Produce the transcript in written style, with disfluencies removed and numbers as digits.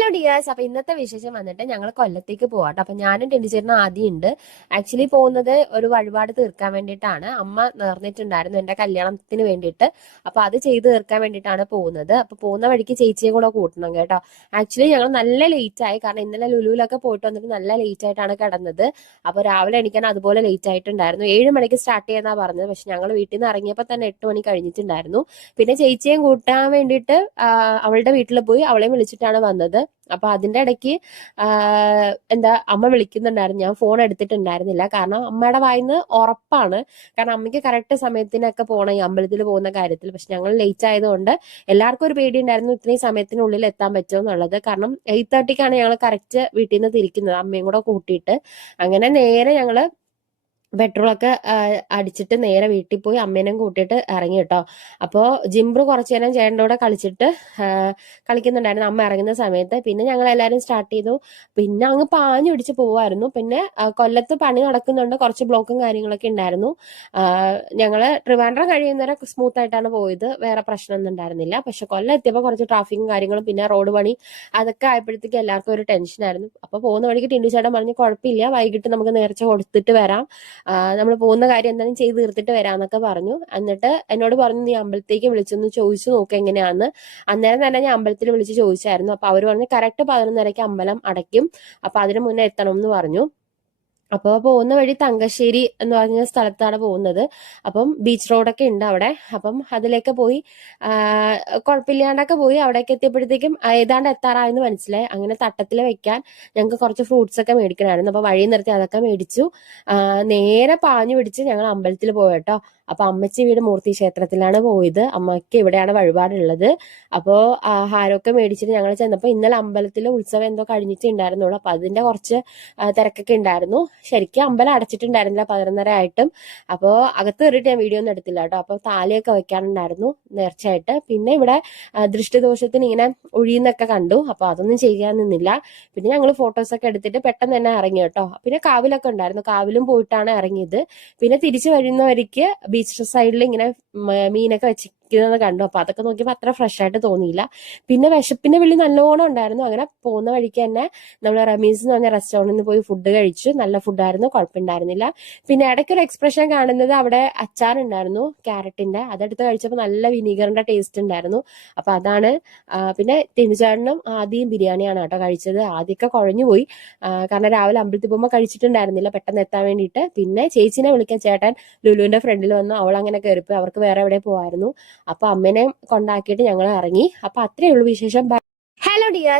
Hello dears. അപ്പൊ ഇന്നത്തെ വിശേഷം വന്നിട്ട് ഞങ്ങൾ കൊല്ലത്തേക്ക് പോവാട്ടോ. അപ്പൊ ഞാനും ടെൻഡിച്ചേട്ടനും ആദ്യം ഉണ്ട്. ആക്ച്വലി പോകുന്നത് ഒരു വഴിപാട് തീർക്കാൻ വേണ്ടിയിട്ടാണ്. അമ്മ നേർന്നിട്ടുണ്ടായിരുന്നു എന്റെ കല്യാണത്തിന് വേണ്ടിയിട്ട്. അപ്പൊ അത് ചെയ്ത് തീർക്കാൻ വേണ്ടിയിട്ടാണ് പോകുന്നത്. അപ്പൊ പോകുന്ന വഴിക്ക് ചേച്ചിയെ കൂടെ കൂട്ടണം കേട്ടോ. ആക്ച്വലി ഞങ്ങൾ നല്ല ലേറ്റ് ആയി, കാരണം ഇന്നലെ ലുലുവിലൊക്കെ പോയിട്ട് വന്നിട്ട് നല്ല ലേറ്റ് ആയിട്ടാണ് കിടന്നത്. അപ്പൊ രാവിലെ എണീക്കാൻ അതുപോലെ ലേറ്റ് ആയിട്ടുണ്ടായിരുന്നു. 7 മണിക്ക് സ്റ്റാർട്ട് ചെയ്യാന്നാ പറഞ്ഞത്. പക്ഷെ ഞങ്ങൾ വീട്ടിൽ നിന്ന് ഇറങ്ങിയപ്പോൾ തന്നെ 8 മണി കഴിഞ്ഞിട്ടുണ്ടായിരുന്നു. പിന്നെ ചേച്ചിയെയും കൂട്ടാൻ വേണ്ടിയിട്ട് അവളുടെ വീട്ടിൽ പോയി അവളെയും വിളിച്ചിട്ടാണ് വന്നത്. അപ്പൊ അതിന്റെ ഇടയ്ക്ക് എന്താ അമ്മ വിളിക്കുന്നുണ്ടായിരുന്നു. ഞാൻ ഫോൺ എടുത്തിട്ടുണ്ടായിരുന്നില്ല, കാരണം അമ്മയുടെ വായിന്ന് ഉറപ്പാണ്. കാരണം അമ്മയ്ക്ക് കറക്റ്റ് സമയത്തിനൊക്കെ പോകണം ഈ അമ്പലത്തിൽ പോകുന്ന കാര്യത്തിൽ. പക്ഷെ ഞങ്ങൾ ലേറ്റ് ആയതുകൊണ്ട് എല്ലാവർക്കും ഒരു പേടി ഉണ്ടായിരുന്നു ഇത്രയും സമയത്തിനുള്ളിൽ എത്താൻ പറ്റുമോ എന്നുള്ളത്. കാരണം 8:30ക്കാണ് ഞങ്ങൾ കറക്റ്റ് വീട്ടിൽ നിന്ന് തിരിക്കുന്നത്, അമ്മയും കൂടെ കൂട്ടിയിട്ട്. അങ്ങനെ നേരെ ഞങ്ങള് പെട്രോളൊക്കെ അടിച്ചിട്ട് നേരെ വീട്ടിൽ പോയി അമ്മേനെയും കൂട്ടിയിട്ട് ഇറങ്ങി കേട്ടോ. അപ്പോൾ ജിംബ്രു കുറച്ചു നേരം ചേട്ടൻ്റെ കൂടെ കളിക്കുന്നുണ്ടായിരുന്നു അമ്മ ഇറങ്ങുന്ന സമയത്ത്. പിന്നെ ഞങ്ങൾ എല്ലാവരും സ്റ്റാർട്ട് ചെയ്തു. പിന്നെ അങ്ങ് പാഞ്ഞു പിടിച്ച് പോവായിരുന്നു. പിന്നെ കൊല്ലത്ത് പണി നടക്കുന്നുണ്ട്, കുറച്ച് ബ്ലോക്കും കാര്യങ്ങളൊക്കെ ഉണ്ടായിരുന്നു. ഞങ്ങള് ട്രിവാൻഡ്രം കഴിയുന്നവരെ സ്മൂത്ത് ആയിട്ടാണ് പോയത്, വേറെ പ്രശ്നമൊന്നും ഉണ്ടായിരുന്നില്ല. പക്ഷെ കൊല്ലം എത്തിയപ്പോൾ കുറച്ച് ട്രാഫിക്കും കാര്യങ്ങളും പിന്നെ റോഡ് പണി അതൊക്കെ ആയപ്പോഴത്തേക്ക് എല്ലാവർക്കും ഒരു ടെൻഷനായിരുന്നു. അപ്പൊ പോകുന്ന വഴിക്ക് ടിൻഡു ചേട്ടൻ പറഞ്ഞു കുഴപ്പമില്ല, വൈകിട്ട് നമുക്ക് നേർച്ച കൊടുത്തിട്ട് വരാം, നമ്മൾ പോകുന്ന കാര്യം എന്തായാലും ചെയ്ത് തീർത്തിട്ട് വരാന്നൊക്കെ പറഞ്ഞു. എന്നിട്ട് എന്നോട് പറഞ്ഞു നീ അമ്പലത്തേക്ക് വിളിച്ചൊന്ന് ചോദിച്ചു നോക്ക് എങ്ങനെയാന്ന്. അന്നേരം തന്നെ ഞാൻ അമ്പലത്തിൽ വിളിച്ച് ചോദിച്ചായിരുന്നു. അപ്പൊ അവര് പറഞ്ഞു കറക്റ്റ് 11:30 അമ്പലം അടയ്ക്കും, അപ്പൊ അതിന് മുന്നേ എത്തണം എന്ന് പറഞ്ഞു. അപ്പോൾ പോകുന്ന വഴി തങ്കശ്ശേരി എന്ന് പറഞ്ഞ സ്ഥലത്താണ് പോകുന്നത്. അപ്പം ബീച്ച് റോഡൊക്കെ ഉണ്ട് അവിടെ. അപ്പം അതിലേക്ക് പോയി കുഴപ്പമില്ലാണ്ടൊക്കെ പോയി. അവിടേക്ക് എത്തിയപ്പോഴത്തേക്കും ഏതാണ്ട് എത്താറായെന്ന് മനസ്സിലായി. അങ്ങനെ തട്ടത്തിൽ വെക്കാൻ ഞങ്ങൾക്ക് കുറച്ച് ഫ്രൂട്ട്സ് ഒക്കെ മേടിക്കണമായിരുന്നു. അപ്പൊ വഴി നിർത്തി അതൊക്കെ മേടിച്ചു. നേരെ പാഞ്ഞു പിടിച്ച് ഞങ്ങൾ അമ്പലത്തിൽ പോയട്ടോ. അപ്പൊ അമ്മച്ചി വീട് മൂർത്തി ക്ഷേത്രത്തിലാണ് പോയത്. അമ്മയ്ക്ക് ഇവിടെയാണ് വഴിപാടുള്ളത്. അപ്പോ ആഹാരമൊക്കെ മേടിച്ചിട്ട് ഞങ്ങൾ ചെന്നപ്പോൾ ഇന്നലെ അമ്പലത്തിലെ ഉത്സവം എന്തോ കഴിഞ്ഞിട്ടുണ്ടായിരുന്നുള്ളൂ. അപ്പൊ അതിന്റെ കുറച്ച് തിരക്കൊക്കെ ഉണ്ടായിരുന്നു. ശരിക്കും അമ്പലം അടച്ചിട്ടുണ്ടായിരുന്നില്ല 11:30 ആയിട്ടും. അപ്പോൾ അകത്ത് കയറിയിട്ട് ഞാൻ വീഡിയോ ഒന്നും എടുത്തില്ല കേട്ടോ. അപ്പൊ താലിയൊക്കെ വെക്കാനുണ്ടായിരുന്നു നേർച്ചയായിട്ട്. പിന്നെ ഇവിടെ ദൃഷ്ടിദോഷത്തിന് ഇങ്ങനെ ഒഴിയുന്നൊക്കെ കണ്ടു. അപ്പൊ അതൊന്നും ചെയ്യാൻ നിന്നില്ല. പിന്നെ ഞങ്ങൾ ഫോട്ടോസൊക്കെ എടുത്തിട്ട് പെട്ടെന്ന് തന്നെ ഇറങ്ങി കേട്ടോ. പിന്നെ കാവിലൊക്കെ ഉണ്ടായിരുന്നു, കാവിലും പോയിട്ടാണ് ഇറങ്ങിയത്. പിന്നെ തിരിച്ചു വരുന്ന വഴിക്ക് ബീച്ച് സൈഡിൽ ഇങ്ങനെ മീനൊക്കെ വെച്ചിരിക്കുന്നത് കണ്ടു. അപ്പൊ അതൊക്കെ നോക്കിയപ്പോൾ അത്ര ഫ്രഷ് ആയിട്ട് തോന്നിയില്ല. പിന്നെ വിശപ്പിന്റെ വിളി നല്ലോണം ഉണ്ടായിരുന്നു. അങ്ങനെ പോകുന്ന വഴിക്ക് തന്നെ നമ്മൾ റമീസ് എന്ന് പറഞ്ഞ റെസ്റ്റോറന്റിൽ നിന്ന് പോയി ഫുഡ് കഴിച്ചു. നല്ല ഫുഡായിരുന്നു, കുഴപ്പമുണ്ടായിരുന്നില്ല. പിന്നെ ഇടയ്ക്കൊരു എക്സ്പ്രഷൻ കാണുന്നത് അവിടെ അച്ചാർ ഉണ്ടായിരുന്നു, ക്യാരറ്റിന്റെ. അതെടുത്ത് കഴിച്ചപ്പോൾ നല്ല വിനീഗറിന്റെ ടേസ്റ്റ് ഉണ്ടായിരുന്നു. അപ്പൊ അതാണ്. പിന്നെ തിനുചാടനും ആദ്യം ബിരിയാണിയാണ് കേട്ടോ കഴിച്ചത്. ആദ്യമൊക്കെ കുഴഞ്ഞു പോയി, കാരണം രാവിലെ അമ്പലത്തിൽ പോകുമ്പോൾ കഴിച്ചിട്ടുണ്ടായിരുന്നില്ല പെട്ടെന്ന് എത്താൻ വേണ്ടിയിട്ട്. പിന്നെ ചേച്ചിനെ വിളിക്കാൻ ചേട്ടൻ ലുലുവിന്റെ ഫ്രണ്ടിൽ വന്നു. അവൾ അങ്ങനെ കയറിപ്പോയി, അവർക്ക് വേറെ എവിടെ പോവായിരുന്നു. അപ്പൊ അമ്മേനെ കൊണ്ടാക്കിയിട്ട് ഞങ്ങൾ ഇറങ്ങി. അപ്പൊ അത്രയേ ഉള്ളൂ വിശേഷം. Hello dears.